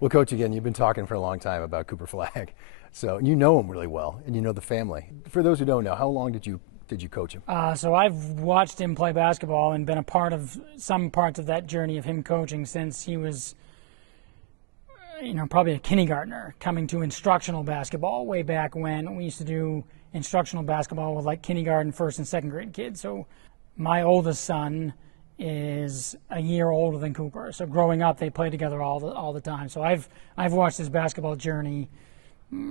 Well, Coach, again, you've been talking for a long time about Cooper Flagg, so you know him really well, and you know the family. For those who don't know, how long did you coach him? So I've watched him play basketball and been a part of some parts of that journey of him coaching since he was, probably a kindergartner, coming to instructional basketball way back when. We used to do instructional basketball with like kindergarten, first and second grade kids. So my oldest son is a year older than Cooper. So growing up, they played together all the time. So I've watched his basketball journey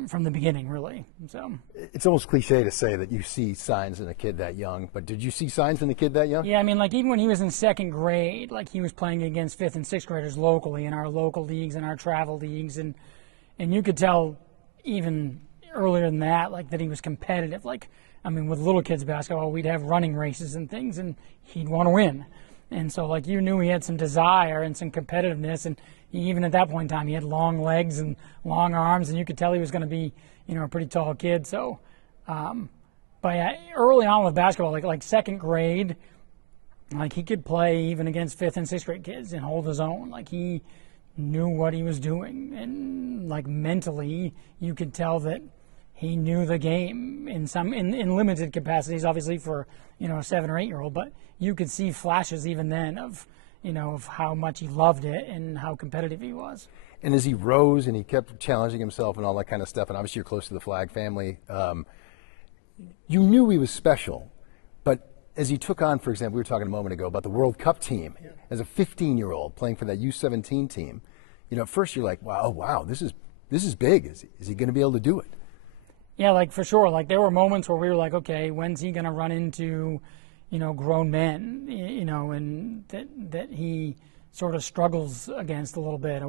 from the beginning, really. So it's almost cliche to say that you see signs in a kid that young, but did you see signs in a kid that young? Yeah, I mean, like even when he was in second grade, like he was playing against fifth and sixth graders locally in our local leagues and our travel leagues, and you could tell even earlier than that, like that he was competitive. Like, I mean, with little kids basketball, we'd have running races and things, and he'd want to win. And so, like, you knew he had some desire and some competitiveness, and even at that point in time, he had long legs and long arms, and you could tell he was going to be, a pretty tall kid. So, but yeah, early on with basketball, like second grade, like he could play even against fifth and sixth grade kids and hold his own. Like he knew what he was doing, and like mentally, you could tell that he knew the game in limited capacities, obviously for a 7 or 8 year old, but you could see flashes even then of of how much he loved it and how competitive he was. And as he rose and he kept challenging himself and all that kind of stuff, and obviously you're close to the Flagg family, you knew he was special. But as he took on, for example, we were talking a moment ago about the World Cup team, as a 15-year-old playing for that U17 team, at first you're like, wow, this is big. Is he going to be able to do it? Yeah, like for sure. Like there were moments where we were like, okay, when's he going to run into, grown men, and that he sort of struggles against a little bit,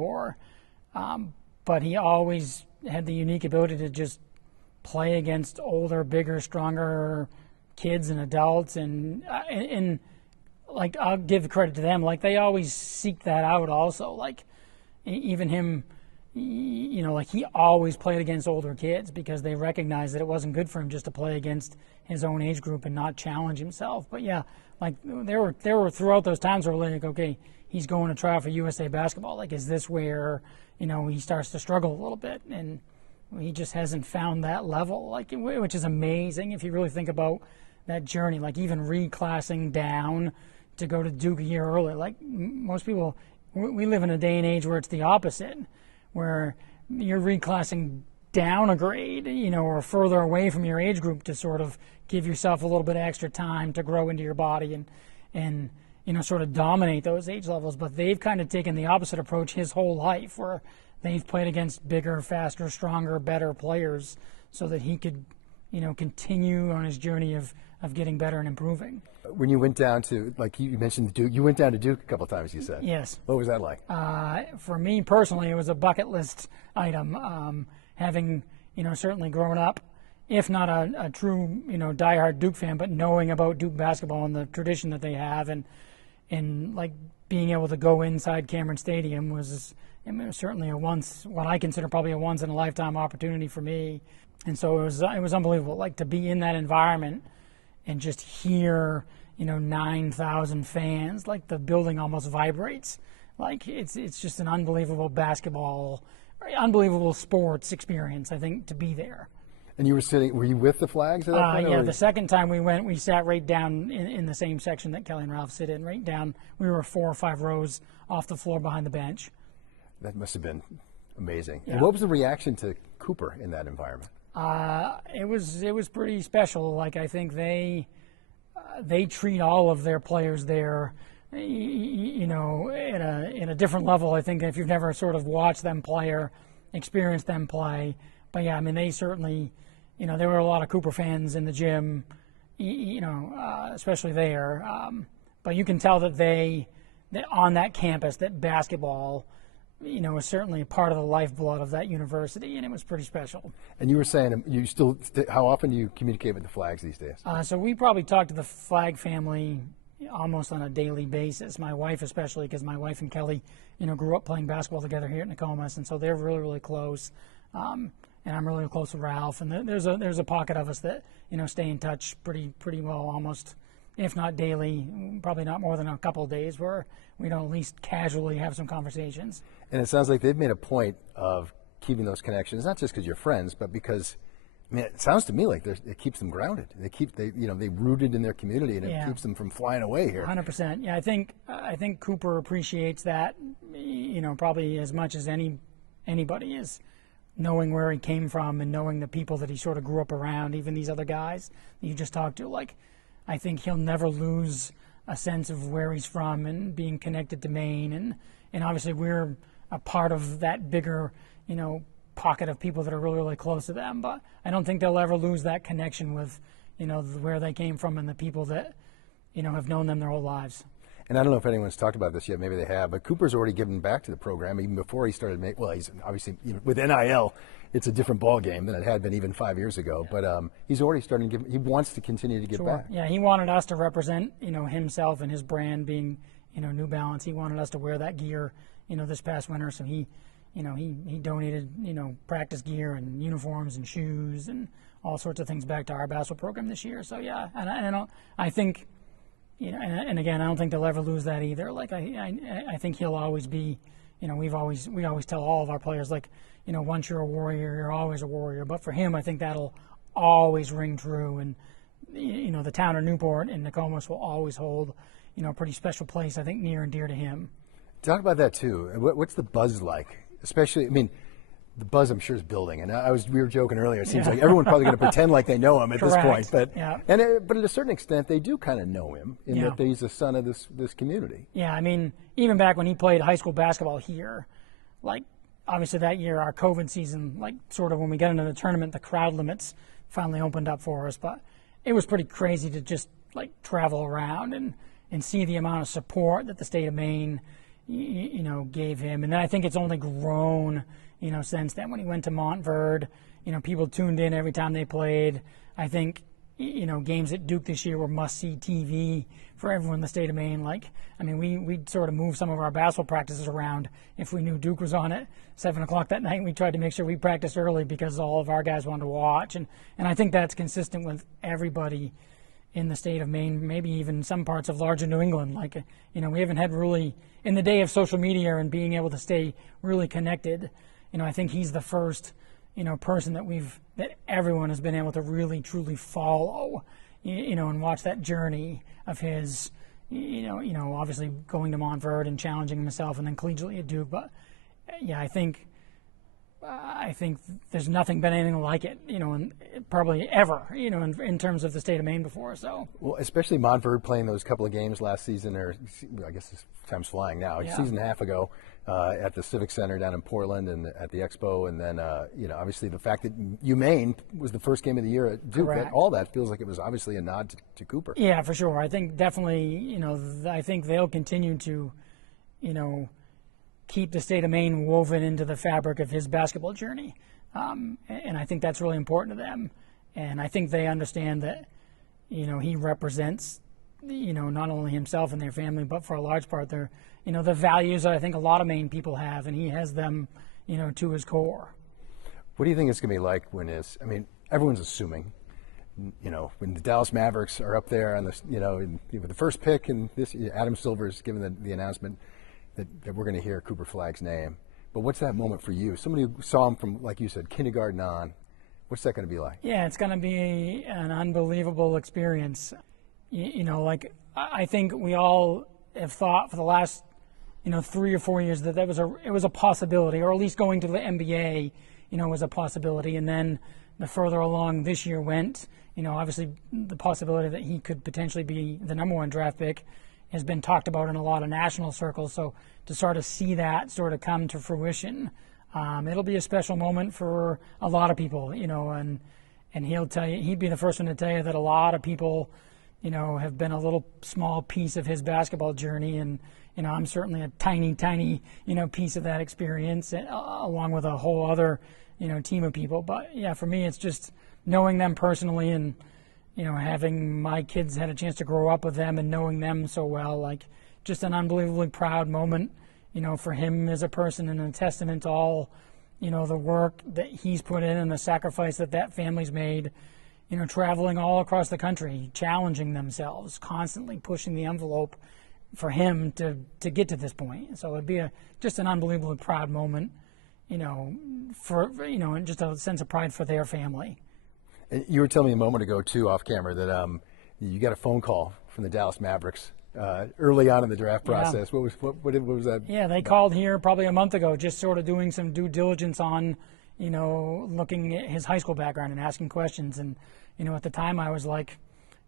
but he always had the unique ability to just play against older, bigger, stronger kids and adults, and like I'll give credit to them. Like they always seek that out also. Like even him. Like he always played against older kids because they recognized that it wasn't good for him just to play against his own age group and not challenge himself. But yeah, like there were throughout those times where we're like, okay, he's going to try for USA basketball. Like, is this where he starts to struggle a little bit? And he just hasn't found that level, like which is amazing if you really think about that journey. Like even reclassing down to go to Duke a year earlier. Like most people, we live in a day and age where it's the opposite, where you're reclassing down a grade, or further away from your age group to sort of give yourself a little bit of extra time to grow into your body and sort of dominate those age levels. But they've kind of taken the opposite approach his whole life, where they've played against bigger, faster, stronger, better players so that he could, continue on his journey of getting better and improving. When you went down to, like you mentioned Duke, you went down to Duke a couple of times, you said. Yes. What was that like? For me personally, it was a bucket list item. Having, certainly grown up, if not a true, diehard Duke fan, but knowing about Duke basketball and the tradition that they have, and like being able to go inside Cameron Stadium was certainly what I consider probably a once in a lifetime opportunity for me. And so it was unbelievable, like to be in that environment and just hear, 9,000 fans, like the building almost vibrates. Like it's just an unbelievable unbelievable sports experience, I think, to be there. And you were you with the Flaggs at that point? Yeah, the second time we went, we sat right down in the same section that Kelly and Ralph sit in, right down. We were 4 or 5 rows off the floor behind the bench. That must have been amazing. Yeah. And what was the reaction to Cooper in that environment? It was pretty special. Like I think they treat all of their players there, in a different level. I think if you've never sort of watched them play or experienced them play, but yeah, I mean they certainly, there were a lot of Cooper fans in the gym, especially there. But you can tell that that on that campus that basketball, is certainly a part of the lifeblood of that university, and it was pretty special. And you were saying, how often do you communicate with the Flaggs these days? So we probably talk to the Flagg family almost on a daily basis. My wife especially, because my wife and Kelly, grew up playing basketball together here at Nokomis, and so they're really, really close. And I'm really close with Ralph, and there's a pocket of us that stay in touch pretty well, almost if not daily, probably not more than a couple of days, where we don't at least casually have some conversations. And it sounds like they've made a point of keeping those connections, not just because you're friends, but because, I mean, it sounds to me like it keeps them grounded. They rooted in their community, and it keeps them from flying away here. 100%. Yeah, I think Cooper appreciates that, probably as much as anybody is, knowing where he came from and knowing the people that he sort of grew up around, even these other guys that you just talked to. Like, I think he'll never lose a sense of where he's from and being connected to Maine, and obviously we're a part of that bigger, pocket of people that are really, really close to them. But I don't think they'll ever lose that connection with, where they came from and the people that, have known them their whole lives. And I don't know if anyone's talked about this yet, maybe they have, but Cooper's already given back to the program even before he started he's obviously, with NIL, it's a different ball game than it had been even 5 years ago, but he's already starting to he wants to continue to give back. Yeah, he wanted us to represent, himself and his brand being, New Balance. He wanted us to wear that gear, this past winter, so he donated, practice gear and uniforms and shoes and all sorts of things back to our basketball program this year. So yeah, and I think, and again, I don't think they'll ever lose that either. Like I think he'll always be, we always tell all of our players, like, once you're a warrior, you're always a warrior. But for him, I think that'll always ring true. And the town of Newport and Nokomis will always hold, a pretty special place, I think, near and dear to him. Talk about that too. What's the buzz like? Especially, I mean, the buzz I'm sure is building, and we were joking earlier. It seems like everyone's probably going to pretend like they know him at this point, but but at a certain extent, they do kind of know him in that he's a son of this community. Yeah, I mean, even back when he played high school basketball here, like obviously that year our COVID season, like sort of when we got into the tournament, the crowd limits finally opened up for us, but it was pretty crazy to just like travel around and see the amount of support that the state of Maine, gave him, and then I think it's only grown. Since then, when he went to Montverde, people tuned in every time they played. I think, games at Duke this year were must-see TV for everyone in the state of Maine. Like, I mean, we'd sort of move some of our basketball practices around if we knew Duke was on at 7 o'clock that night. We tried to make sure we practiced early because all of our guys wanted to watch. And I think that's consistent with everybody in the state of Maine, maybe even some parts of larger New England. Like, we haven't had really, in the day of social media and being able to stay really connected, I think he's the first, person that everyone has been able to really truly follow, and watch that journey of his, obviously going to Montverde and challenging himself and then collegiately at Duke. But yeah, I think there's nothing been anything like it, and probably ever, in terms of the state of Maine before. So well, especially Montverde playing those couple of games last season, or I guess time's flying now. A season and a half ago at the Civic Center down in Portland and at the Expo, and then obviously the fact that Maine was the first game of the year at Duke. All that feels like it was obviously a nod to Cooper. Yeah, for sure. I think definitely, I think they'll continue to, keep the state of Maine woven into the fabric of his basketball journey. And I think that's really important to them. And I think they understand that, he represents, not only himself and their family, but for a large part, the values that I think a lot of Maine people have, and he has them, to his core. What do you think it's going to be like everyone's assuming, when the Dallas Mavericks are up there on this, with the first pick, and this Adam Silver's given the announcement that we're going to hear Cooper Flagg's name. But what's that moment for you? Somebody who saw him from, like you said, kindergarten on. What's that going to be like? Yeah, it's going to be an unbelievable experience. Like I think we all have thought for the last, 3 or 4 years that it was a possibility, or at least going to the NBA, was a possibility. And then the further along this year went, obviously the possibility that he could potentially be the number 1 draft pick has been talked about in a lot of national circles. So to sort of see that sort of come to fruition, it'll be a special moment for a lot of people, and he'd be the first one to tell you that a lot of people, have been a little small piece of his basketball journey. And, I'm certainly a tiny, piece of that experience, along with a whole other, team of people. But yeah, for me, it's just knowing them personally and, having my kids had a chance to grow up with them and knowing them so well, like just an unbelievably proud moment, for him as a person, and a testament to all, the work that he's put in and the sacrifice that family's made, traveling all across the country, challenging themselves, constantly pushing the envelope for him to get to this point. So it'd be just an unbelievably proud moment, and just a sense of pride for their family. And you were telling me a moment ago too, off camera, that you got a phone call from the Dallas Mavericks early on in the draft process. Yeah. What was that? Yeah, they called here probably a month ago, just sort of doing some due diligence on, looking at his high school background and asking questions. And, at the time I was like,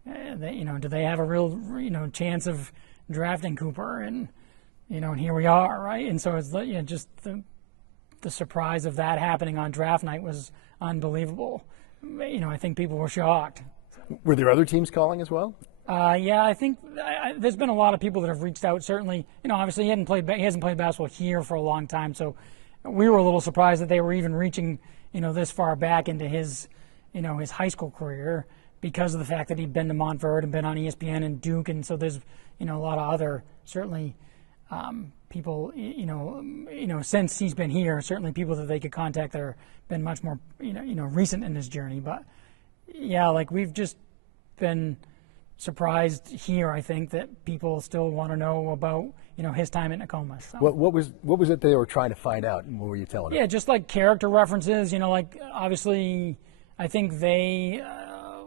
do they have a real, chance of drafting Cooper? And, and here we are, right? And so it's just the surprise of that happening on draft night was unbelievable. I think people were shocked. Were there other teams calling as well? Yeah, I think there's been a lot of people that have reached out. Certainly, obviously he hasn't played basketball here for a long time, so we were a little surprised that they were even reaching, this far back into his, his high school career, because of the fact that he'd been to Montford and been on ESPN and Duke, and so there's, a lot of other certainly people, since he's been here, certainly people that they could contact that have been much more, recent in his journey. But yeah, like we've just been surprised here, I think, that people still want to know about, his time at Nokomis. So. What was it they were trying to find out, and what were you telling them? Yeah, just like character references, like obviously I think they,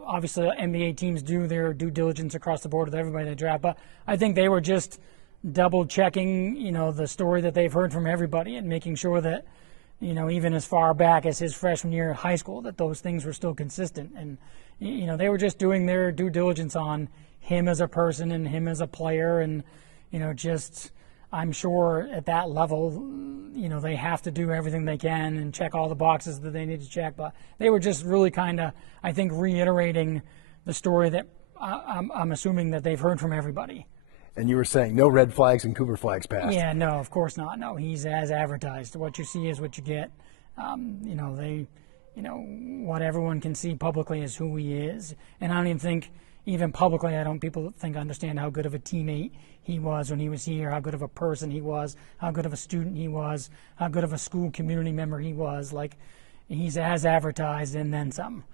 obviously NBA teams do their due diligence across the board with everybody they draft, but I think they were just double checking, the story that they've heard from everybody and making sure that, even as far back as his freshman year at high school, that those things were still consistent. And, they were just doing their due diligence on him as a person and him as a player. And, just, I'm sure at that level, they have to do everything they can and check all the boxes that they need to check. But they were just really kind of, I think, reiterating the story that I'm assuming that they've heard from everybody. And you were saying no red flags and Cooper flags passed. Yeah, no, of course not. No, he's as advertised. What you see is what you get. What everyone can see publicly is who he is. And I don't even think, even publicly, people understand how good of a teammate he was when he was here, how good of a person he was, how good of a student he was, how good of a school community member he was. Like, he's as advertised and then some.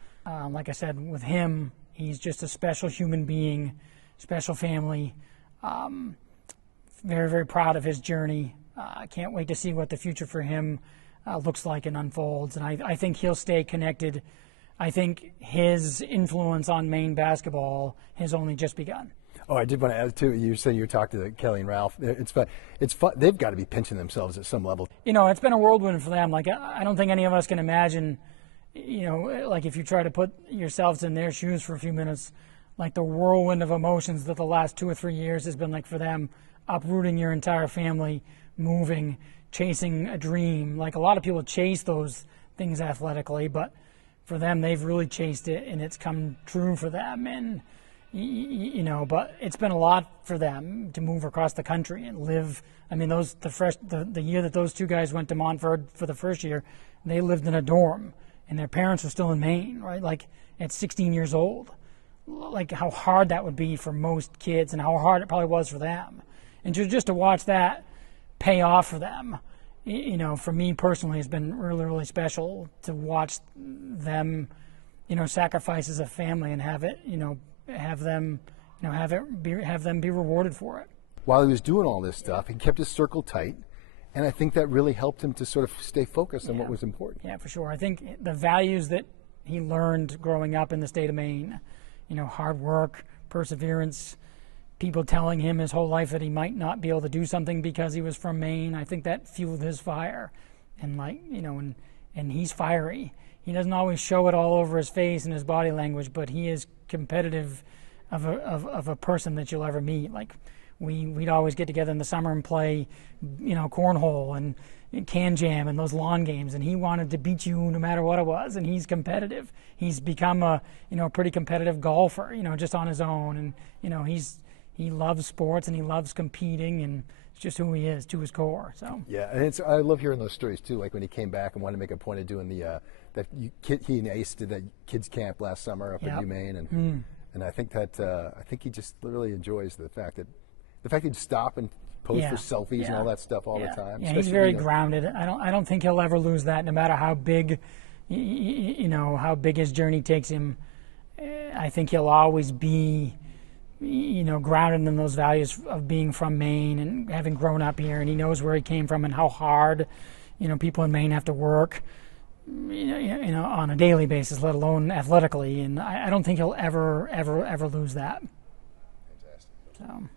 Like I said, with him, he's just a special human being, special family. Very, very proud of his journey. I can't wait to see what the future for him looks like and unfolds. And I think he'll stay connected. I think his influence on Maine basketball has only just begun. Oh, I did want to add too. You said you talked to Kelly and Ralph. It's fun. It's fun. They've got to be pinching themselves at some level. It's been a whirlwind for them. Like, I don't think any of us can imagine. Like if you try to put yourselves in their shoes for a few minutes, like the whirlwind of emotions that the last 2 or 3 years has been like for them, uprooting your entire family, moving, chasing a dream. Like a lot of people chase those things athletically, but for them, they've really chased it and it's come true for them. And, but it's been a lot for them to move across the country and live. I mean, the year that those two guys went to Montford for the first year, they lived in a dorm and their parents were still in Maine, right? Like at 16 years old. Like how hard that would be for most kids and how hard it probably was for them. And just to watch that pay off for them, for me personally, has been really, really special to watch them, sacrifice as a family and have it, have them be rewarded for it. While he was doing all this stuff, he kept his circle tight, and I think that really helped him to sort of stay focused on what was important. Yeah, for sure. I think the values that he learned growing up in the state of Maine, hard work, perseverance, people telling him his whole life that he might not be able to do something because he was from Maine. I think that fueled his fire. And and he's fiery. He doesn't always show it all over his face and his body language, but he is competitive of a person that you'll ever meet. Like we'd always get together in the summer and play, cornhole and can jam and those lawn games, and he wanted to beat you no matter what it was, and he's competitive. He's become a pretty competitive golfer, just on his own, and he loves sports and he loves competing, and it's just who he is to his core. So yeah, and I love hearing those stories too. Like when he came back and wanted to make a point of doing he and Ace did that kids camp last summer up at UMaine, and I think he just literally enjoys the fact he'd stop and pose for selfies and all that stuff all the time. Yeah, he's very grounded. I don't think he'll ever lose that, no matter how big, how big his journey takes him. I think he'll always be, grounded in those values of being from Maine and having grown up here, and he knows where he came from and how hard, people in Maine have to work, on a daily basis, let alone athletically. And I don't think he'll ever lose that. Fantastic. So.